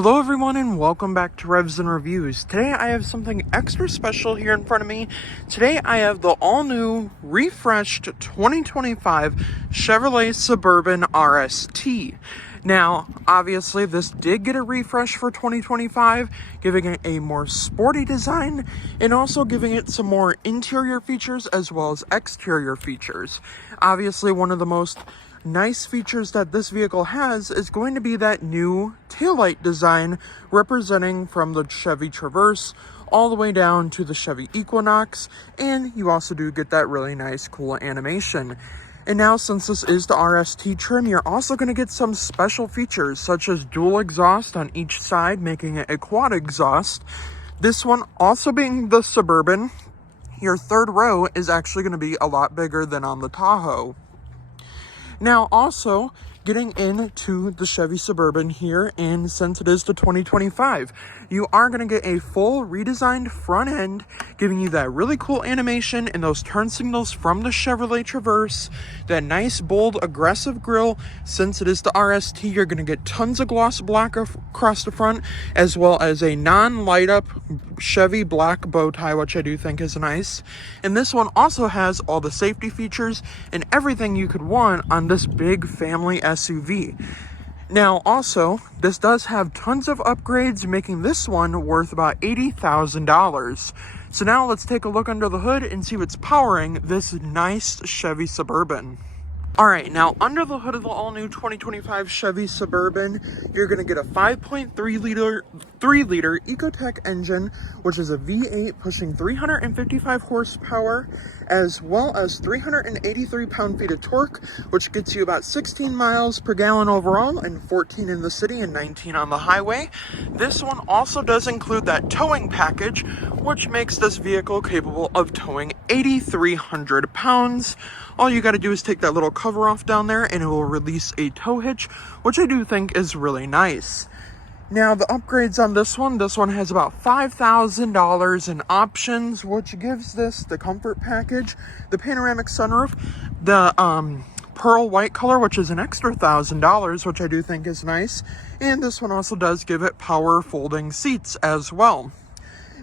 Hello everyone and welcome back to Revs and Reviews. Today I have something extra special here in front of me. Today I have the all-new, refreshed 2025 Chevrolet Suburban RST. Now, obviously this did get a refresh for 2025, giving it a more sporty design and also giving it some more interior features as well as exterior features. Obviously one of the most nice features that this vehicle has is going to be that new taillight design representing from the Chevy Traverse all the way down to the Chevy Equinox, and you also do get that really nice cool animation. And now, since this is the RST trim, you're also going to get some special features such as dual exhaust on each side, making it a quad exhaust. This one also being the Suburban, your third row is actually going to be a lot bigger than on the Tahoe. Now, also getting into the Chevy Suburban here, and since it is the 2025, you are going to get a full redesigned front end, giving you that really cool animation and those turn signals from the Chevrolet Traverse, that nice, bold, aggressive grille. Since it is the RST, you're going to get tons of gloss black across the front, as well as a non-light-up Chevy black bow tie, which I do think is nice. And this one also has all the safety features and everything you could want on this big family SUV. Now, also, this does have tons of upgrades, making this one worth about $80,000. So now let's take a look under the hood and see what's powering this nice Chevy Suburban. Alright, now under the hood of the all-new 2025 Chevy Suburban, you're going to get a 3-liter Ecotec engine, which is a V8 pushing 355 horsepower, as well as 383 pound-feet of torque, which gets you about 16 miles per gallon overall, and 14 in the city and 19 on the highway. This one also does include that towing package, which makes this vehicle capable of towing 8,300 pounds. All you got to do is take that little cover off down there and it will release a tow hitch, which I do think is really nice. Now, the upgrades on this one has about $5,000 in options, which gives this the comfort package, the panoramic sunroof, the pearl white color, which is an extra $1,000, which I do think is nice. And this one also does give it power folding seats as well.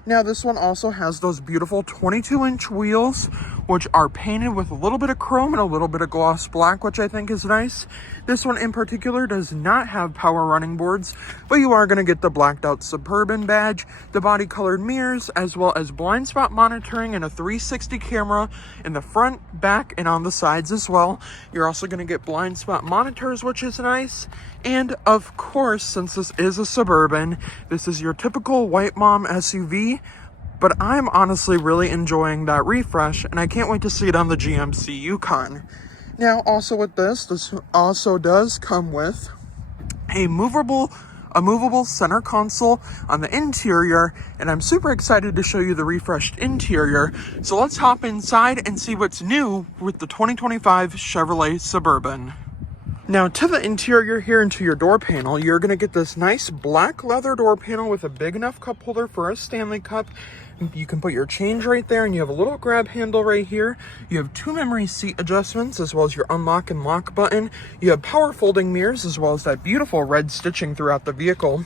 Now, this one also has those beautiful 22-inch wheels, which are painted with a little bit of chrome and a little bit of gloss black, which I think is nice. This one in particular does not have power running boards, but you are going to get the blacked out Suburban badge, the body colored mirrors, as well as blind spot monitoring and a 360 camera in the front, back, and on the sides as well. You're also going to get blind spot monitors, which is nice. And of course, since this is a Suburban, this is your typical white mom SUV, but I'm honestly really enjoying that refresh, and I can't wait to see it on the GMC Yukon. Now, also with this also does come with a movable center console on the interior, and I'm super excited to show you the refreshed interior. So let's hop inside and see what's new with the 2025 Chevrolet Suburban. Now, to the interior here and to your door panel, you're going to get this nice black leather door panel with a big enough cup holder for a Stanley Cup. You can put your change right there, and you have a little grab handle right here. You have 2 memory seat adjustments, as well as your unlock and lock button. You have power folding mirrors, as well as that beautiful red stitching throughout the vehicle.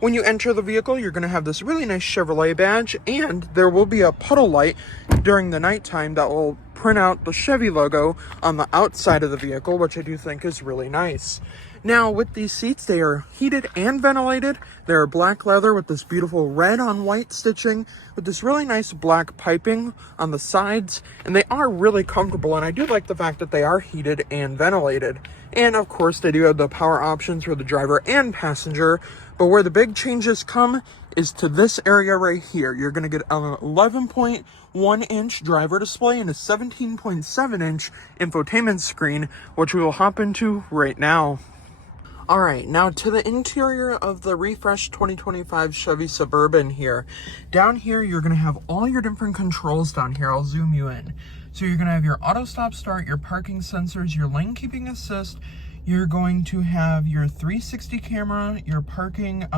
When you enter the vehicle, you're going to have this really nice Chevrolet badge, and there will be a puddle light during the nighttime that will print out the Chevy logo on the outside of the vehicle, which I do think is really nice. Now, with these seats, they are heated and ventilated. They're black leather with this beautiful red on white stitching, with this really nice black piping on the sides, and they are really comfortable, and I do like the fact that they are heated and ventilated. And of course, they do have the power options for the driver and passenger, but where the big changes come is to this area right here. You're going to get an 11.1-inch driver display and a 17.7-inch infotainment screen, which we will hop into right now. Alright, now to the interior of the refreshed 2025 Chevy Suburban here. Down here, you're going to have all your different controls down here. I'll zoom you in. So you're going to have your auto stop start, your parking sensors, your lane keeping assist. You're going to have your 360 camera, your parking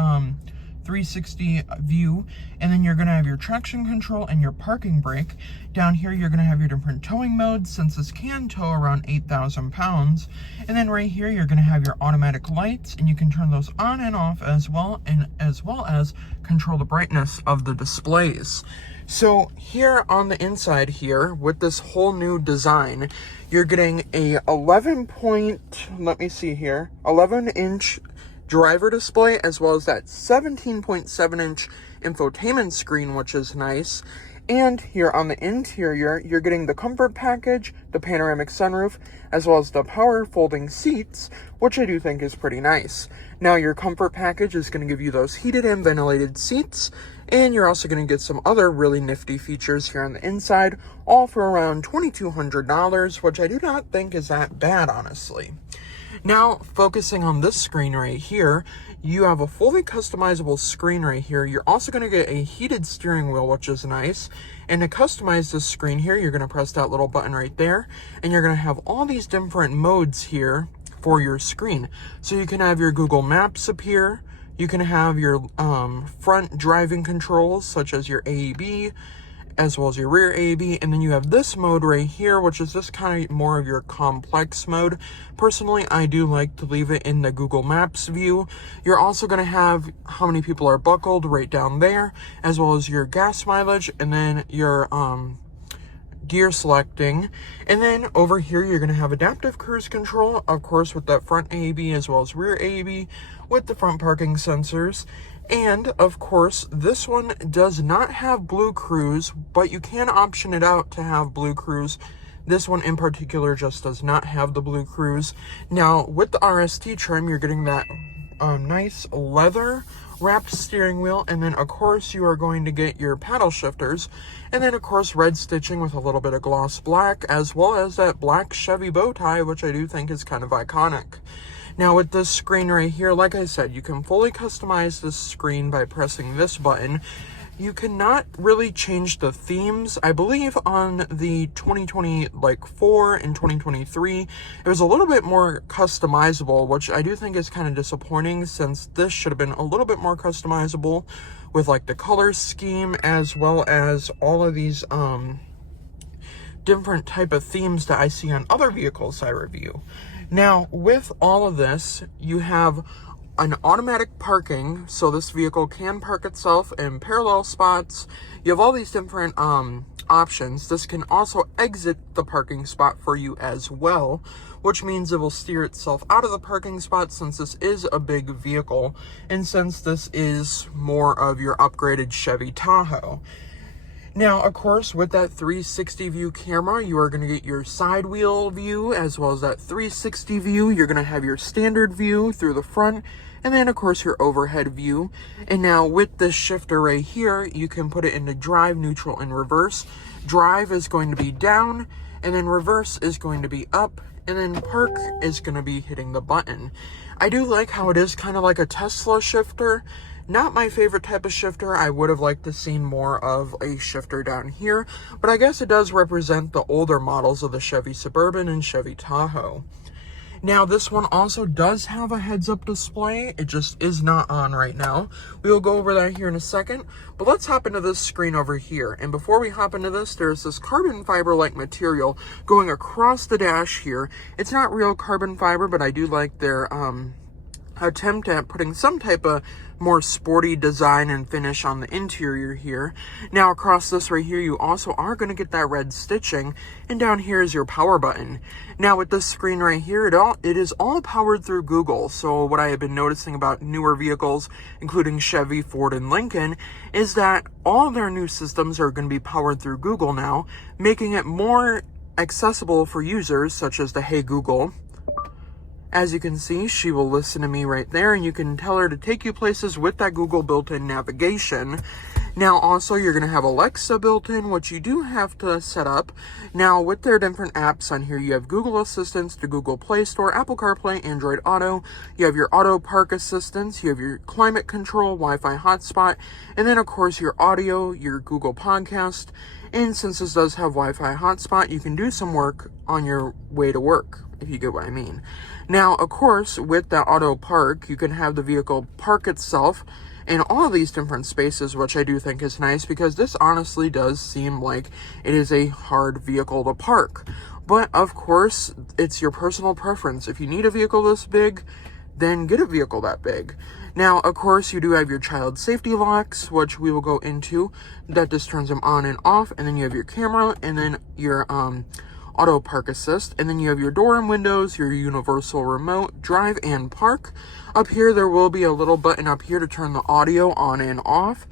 360 view, and then you're going to have your traction control and your parking brake. Down here you're going to have your different towing modes, since this can tow around 8,000 pounds. And then right here you're going to have your automatic lights, and you can turn those on and off as well as control the brightness of the displays. So here on the inside here, with this whole new design, you're getting a 11-inch driver display, as well as that 17.7-inch infotainment screen, which is nice. And here on the interior, you're getting the comfort package, the panoramic sunroof, as well as the power folding seats, which I do think is pretty nice. Now, your comfort package is going to give you those heated and ventilated seats, and you're also going to get some other really nifty features here on the inside, all for around $2,200, which I do not think is that bad, honestly. Now, focusing on this screen right here, you have a fully customizable screen right here. You're also going to get a heated steering wheel, which is nice. And to customize this screen here, you're going to press that little button right there, and you're going to have all these different modes here for your screen. So you can have your Google Maps appear. You can have your front driving controls, such as your AEB, as well as your rear AEB, and then you have this mode right here, which is just kind of more of your complex mode. Personally, I do like to leave it in the Google Maps view. You're also going to have how many people are buckled right down there, as well as your gas mileage, and then your gear selecting. And then over here, you're going to have adaptive cruise control, of course, with that front AEB as well as rear AEB with the front parking sensors. And of course, this one does not have Blue Cruise, but you can option it out to have Blue Cruise. This one in particular just does not have the Blue Cruise. Now, with the RST trim, you're getting that nice leather wrapped steering wheel, and then of course you are going to get your paddle shifters, and then of course red stitching with a little bit of gloss black, as well as that black Chevy bow tie, which I do think is kind of iconic. Now with this screen right here, like I said, you can fully customize this screen by pressing this button. You cannot really change the themes. I believe on the 2024 and 2023, it was a little bit more customizable, which I do think is kind of disappointing, since this should have been a little bit more customizable with like the color scheme, as well as all of these different type of themes that I see on other vehicles I review. Now, with all of this, you have an automatic parking, so this vehicle can park itself in parallel spots. You have all these different options. This can also exit the parking spot for you as well, which means it will steer itself out of the parking spot, since this is a big vehicle, and since this is more of your upgraded Chevy Tahoe. Now, of course, with that 360 view camera, you are going to get your side wheel view, as well as that 360 view. You're going to have your standard view through the front, and then, of course, your overhead view. And now, with this shifter right here, you can put it into drive, neutral, and reverse. Drive is going to be down, and then reverse is going to be up, and then park is going to be hitting the button. I do like how it is kind of like a Tesla shifter. Not my favorite type of shifter. I would have liked to see more of a shifter down here, but I guess it does represent the older models of the Chevy Suburban and Chevy Tahoe. Now, this one also does have a heads-up display. It just is not on right now. We will go over that here in a second, but let's hop into this screen over here. And before we hop into this, there's this carbon fiber-like material going across the dash here. It's not real carbon fiber, but I do like their attempt at putting some type of more sporty design and finish on the interior here. Now, across this right here, you also are going to get that red stitching, and down here is your power button. Now, with this screen right here, it is all powered through Google. So what I have been noticing about newer vehicles, including Chevy, Ford, and Lincoln, is that all their new systems are going to be powered through Google now, making it more accessible for users, such as the Hey Google. As you can see, she will listen to me right there, and you can tell her to take you places with that Google built-in navigation. Now, also, you're going to have Alexa built in, which you do have to set up. Now, with their different apps on here, you have Google Assistance, the Google Play Store, Apple CarPlay, Android Auto. You have your Auto Park Assistance. You have your climate control, Wi-Fi hotspot, and then, of course, your audio, your Google Podcast. And since this does have Wi-Fi hotspot, you can do some work on your way to work if you get what I mean. Now, of course, with that auto park, you can have the vehicle park itself in all of these different spaces, which I do think is nice because this honestly does seem like it is a hard vehicle to park. But of course, it's your personal preference. If you need a vehicle this big, then get a vehicle that big. Now, of course, you do have your child safety locks, which we will go into. That just turns them on and off. And then you have your camera, and then your auto park assist. And then you have your door and windows, your universal remote, drive and park. Up here, there will be a little button up here to turn the audio on and off,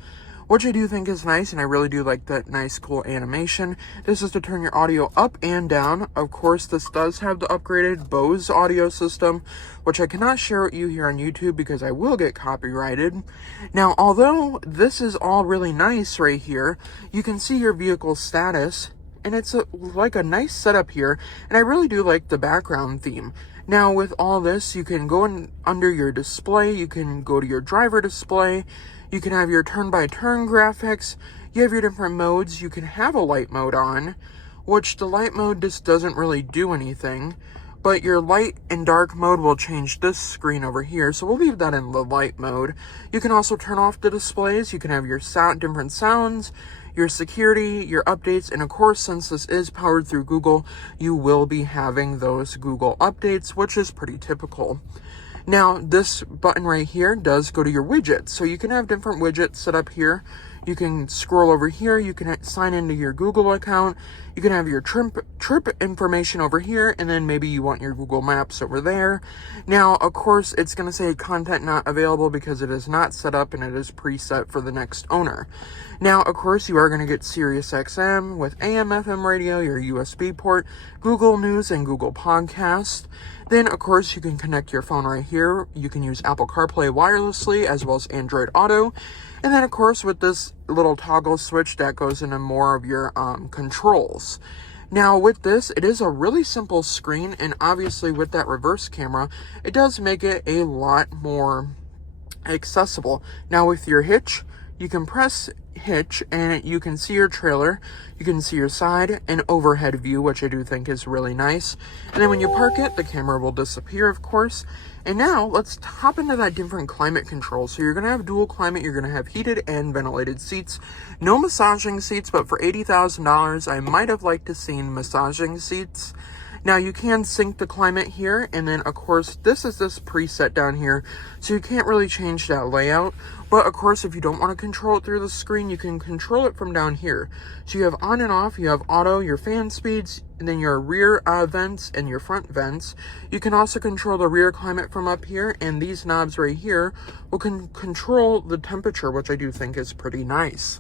which I do think is nice, and I really do like that nice, cool animation. This is to turn your audio up and down. Of course, this does have the upgraded Bose audio system, which I cannot share with you here on YouTube because I will get copyrighted. Now, although this is all really nice right here, you can see your vehicle status, and it's like a nice setup here, and I really do like the background theme. Now, with all this, you can go in under your display, you can go to your driver display, you can have your turn-by-turn graphics, you have your different modes, you can have a light mode on, which the light mode just doesn't really do anything, but your light and dark mode will change this screen over here, so we'll leave that in the light mode. You can also turn off the displays, you can have your different sounds, your security, your updates, and of course, since this is powered through Google, you will be having those Google updates, which is pretty typical. Now, this button right here does go to your widgets, so you can have different widgets set up here. You can scroll over here, you can sign into your Google account, you can have your trip information over here, and then maybe you want your Google Maps over there. Now, of course, it's going to say content not available because it is not set up and it is preset for the next owner. Now, of course, you are going to get Sirius XM with AM, FM radio, your USB port, Google News, and Google Podcast. Then, of course, you can connect your phone right here. You can use Apple CarPlay wirelessly as well as Android Auto. And then, of course, with this little toggle switch, that goes into more of your controls. Now, with this, it is a really simple screen, and obviously with that reverse camera, it does make it a lot more accessible. Now, with your hitch, you can press hitch and you can see your trailer, you can see your side and overhead view, which I do think is really nice. And then when you park it, the camera will disappear, of course. And now let's hop into that different climate control. So you're going to have dual climate, you're going to have heated and ventilated seats. No massaging seats, but for $80,000, I might have liked to seen massaging seats. Now you can sync the climate here, and then of course this is this preset down here, so you can't really change that layout. But of course, if you don't want to control it through the screen, you can control it from down here. So you have on and off, you have auto, your fan speeds, and then your rear vents and your front vents. You can also control the rear climate from up here, and these knobs right here will control the temperature, which I do think is pretty nice.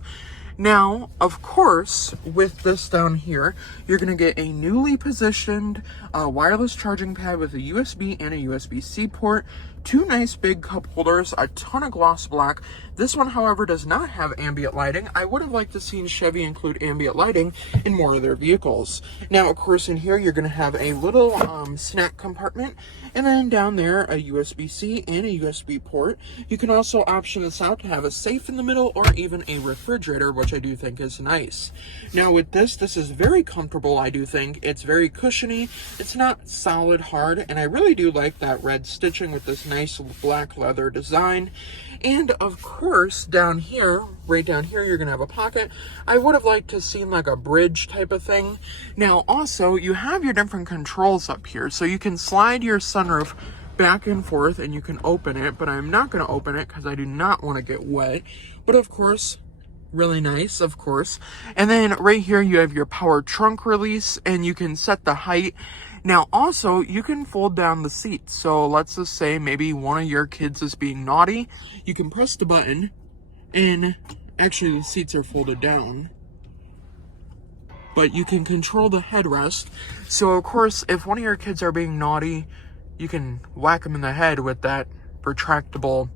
Now, of course, with this down here, you're going to get a newly positioned wireless charging pad with a USB and a USB-C port, two nice big cup holders, a ton of gloss black. This one, however, does not have ambient lighting. I would have liked to see Chevy include ambient lighting in more of their vehicles. Now, of course, in here, you're going to have a little snack compartment, and then down there, a USB-C and a USB port. You can also option this out to have a safe in the middle or even a refrigerator, which I do think is nice. Now, with this is very comfortable, I do think. It's very cushiony. It's not solid hard, and I really do like that red stitching with this nice black leather design. And of course, down here, right down here, you're gonna have a pocket. I would have liked to see like a bridge type of thing. Now, also, you have your different controls up here, so you can slide your sunroof back and forth and you can open it, but I'm not gonna open it because I do not want to get wet. But of course, really nice, of course. And then right here, you have your power trunk release, and you can set the height. Now, also, you can fold down the seats. So let's just say maybe one of your kids is being naughty. You can press the button, and actually the seats are folded down. But you can control the headrest. So, of course, if one of your kids are being naughty, you can whack them in the head with that retractable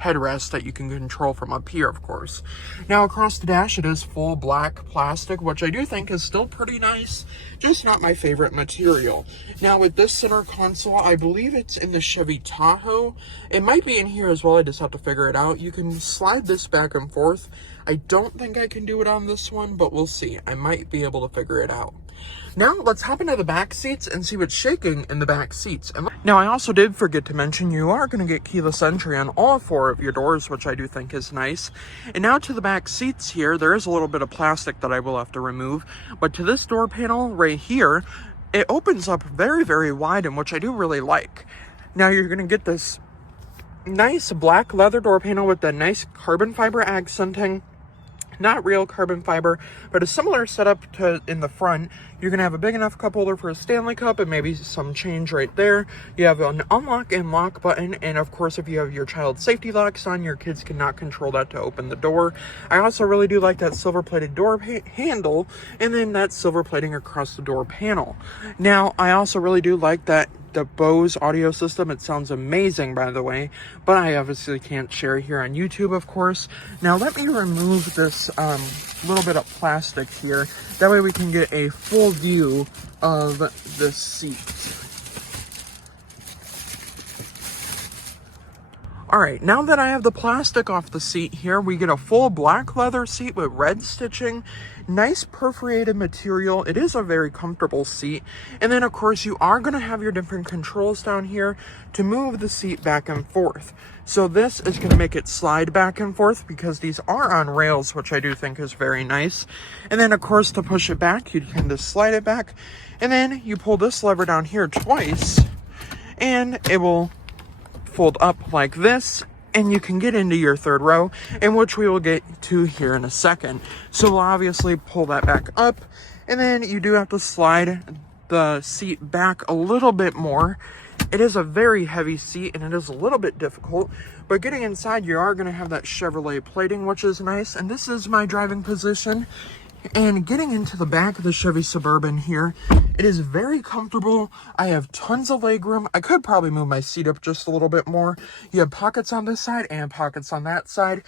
headrest that you can control from up here, of course. Now, across the dash, it is full black plastic, which I do think is still pretty nice, just not my favorite material. Now, with this center console, I believe it's in the Chevy Tahoe. It might be in here as well, I just have to figure it out. You can slide this back and forth. I don't think I can do it on this one, but we'll see. I might be able to figure it out. Now let's hop into the back seats and see what's shaking in the back seats. And now I also did forget to mention you are going to get keyless entry on all 4 of your doors, which I do think is nice. And now to the back seats here, there is a little bit of plastic that I will have to remove. But to this door panel right here, it opens up very, very wide, and which I do really like. Now you're going to get this nice black leather door panel with the nice carbon fiber accenting. Not real carbon fiber, but a similar setup to in the front. You're going to have a big enough cup holder for a Stanley Cup and maybe some change right there. You have an unlock and lock button, and of course if you have your child's safety locks on, your kids cannot control that to open the door. I also really do like that silver plated door handle, and then that silver plating across the door panel. Now I also really do like that the Bose audio system. It sounds amazing, by the way, but I obviously can't share here on YouTube, of course. Now let me remove this little bit of plastic here. That way we can get a full view of the seat. All right, now that I have the plastic off the seat here, we get a full black leather seat with red stitching, nice perforated material. It is a very comfortable seat. And then of course you are gonna have your different controls down here to move the seat back and forth. So this is gonna make it slide back and forth because these are on rails, which I do think is very nice. And then of course to push it back, you can just slide it back. And then you pull this lever down here twice and it will fold up like this, and you can get into your 3rd row, in which we will get to here in a second. So we'll obviously pull that back up, and then you do have to slide the seat back a little bit more. It is a very heavy seat and it is a little bit difficult, but getting inside you are going to have that Chevrolet plating, which is nice. And this is my driving position. And getting into the back of the Chevy Suburban here, it is very comfortable. I have tons of legroom. I could probably move my seat up just a little bit more. You have pockets on this side and pockets on that side.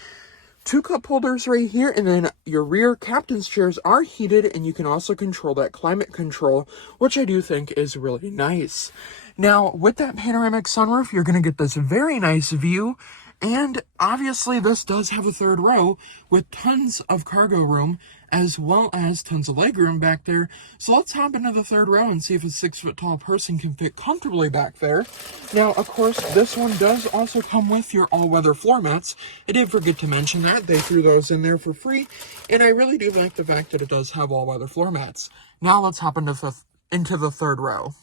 2 cup holders right here, and then your rear captain's chairs are heated, and you can also control that climate control, which I do think is really nice. Now, with that panoramic sunroof, you're going to get this very nice view. And obviously this does have a 3rd row with tons of cargo room as well as tons of legroom back there. So let's hop into the 3rd row and see if a 6-foot tall person can fit comfortably back there. Now, of course, this one does also come with your all-weather floor mats. I did forget to mention that. They threw those in there for free. And I really do like the fact that it does have all-weather floor mats. Now let's hop into the 3rd row.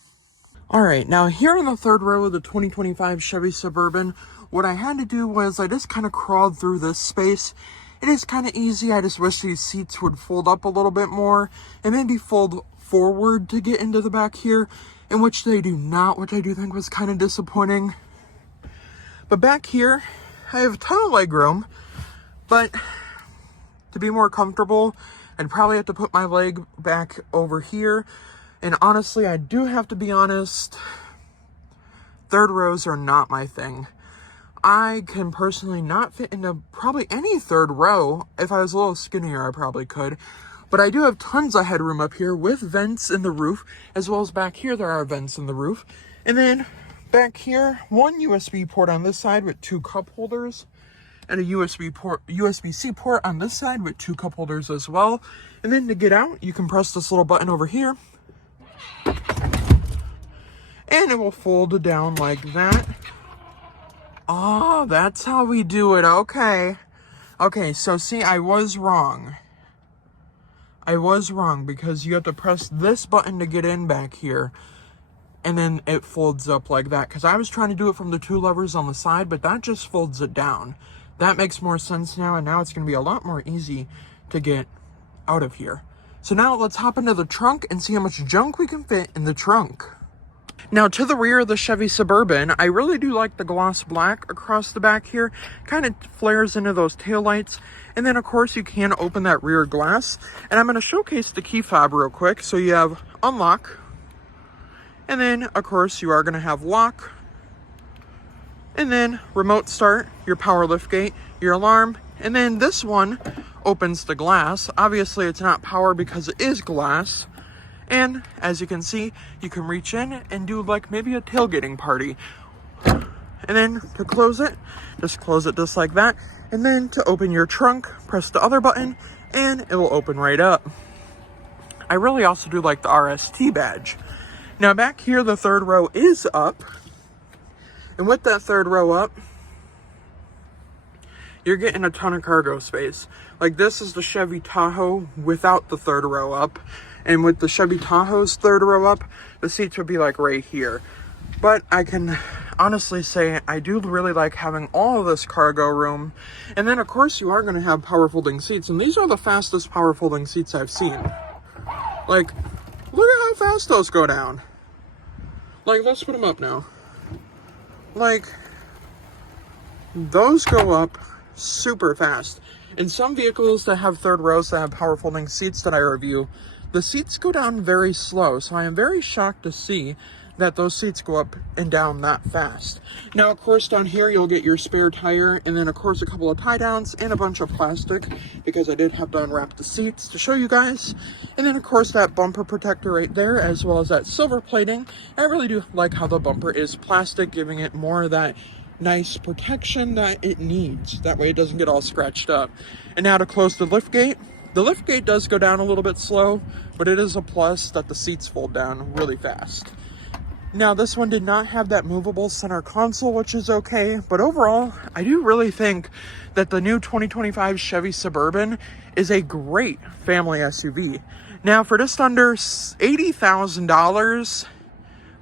All right, now here in the 3rd row of the 2025 Chevy Suburban, what I had to do was I just kind of crawled through this space. It is kind of easy. I just wish these seats would fold up a little bit more and maybe fold forward to get into the back here, in which they do not, which I do think was kind of disappointing. But back here, I have a ton of leg room, but to be more comfortable, I'd probably have to put my leg back over here. And honestly, I do have to be honest, 3rd rows are not my thing. I can personally not fit into probably any 3rd row. If I was a little skinnier, I probably could. But I do have tons of headroom up here with vents in the roof, as well as back here there are vents in the roof. And then back here, 1 USB port on this side with 2 cup holders, and a USB-C port on this side with 2 cup holders as well. And then to get out, you can press this little button over here, and it will fold down like that. Oh, that's how we do it. Okay. Okay, so see, I was wrong. Because you have to press this button to get in back here. And then it folds up like that. Because I was trying to do it from the 2 levers on the side, but that just folds it down. That makes more sense now, and now it's going to be a lot more easy to get out of here. So now let's hop into the trunk and see how much junk we can fit in the trunk. Now, to the rear of the Chevy Suburban, I really do like the gloss black across the back here. Kind of flares into those taillights. And then, of course, you can open that rear glass. And I'm going to showcase the key fob real quick. So you have unlock. And then, of course, you are going to have lock. And then remote start, your power lift gate, your alarm. And then this one opens the glass. Obviously, it's not power because it is glass. And as you can see, you can reach in and do like maybe a tailgating party. And then to close it, just close it just like that. And then to open your trunk, press the other button and it will open right up. I really also do like the RST badge. Now back here, the third row is up. And with that third row up, you're getting a ton of cargo space. Like this is the Chevy Tahoe without the third row up. And with the Chevy Tahoe's third row up, the seats would be like right here. But I can honestly say I do really like having all of this cargo room. And then of course you are going to have power folding seats. And these are the fastest power folding seats I've seen. Like, look at how fast those go down. Like, let's put them up now. Like, those go up super fast. In some vehicles that have third rows that have power folding seats that I review, the seats go down very slow. So I am very shocked to see that those seats go up and down that fast. Now, of course, down here, you'll get your spare tire, and then, of course, a couple of tie downs and a bunch of plastic, because I did have to unwrap the seats to show you guys. And then, of course, that bumper protector right there, as well as that silver plating. I really do like how the bumper is plastic, giving it more of that nice protection that it needs. That way it doesn't get all scratched up. And now to close the lift gate. The lift gate does go down a little bit slow, but it is a plus that the seats fold down really fast. Now, this one did not have that movable center console, which is okay. But overall, I do really think that the new 2025 Chevy Suburban is a great family SUV. Now, for just under $80,000,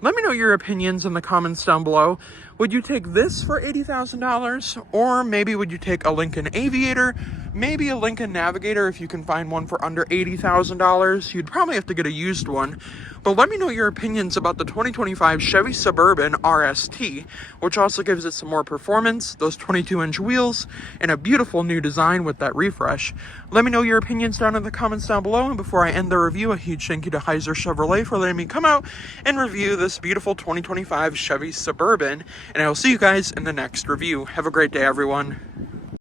let me know your opinions in the comments down below. Would you take this for $80,000? Or maybe would you take a Lincoln Aviator? Maybe a Lincoln Navigator if you can find one for under $80,000. You'd probably have to get a used one. But let me know your opinions about the 2025 Chevy Suburban RST, which also gives it some more performance, those 22-inch wheels, and a beautiful new design with that refresh. Let me know your opinions down in the comments down below. And before I end the review, a huge thank you to Heiser Chevrolet for letting me come out and review this beautiful 2025 Chevy Suburban. And I will see you guys in the next review. Have a great day, everyone.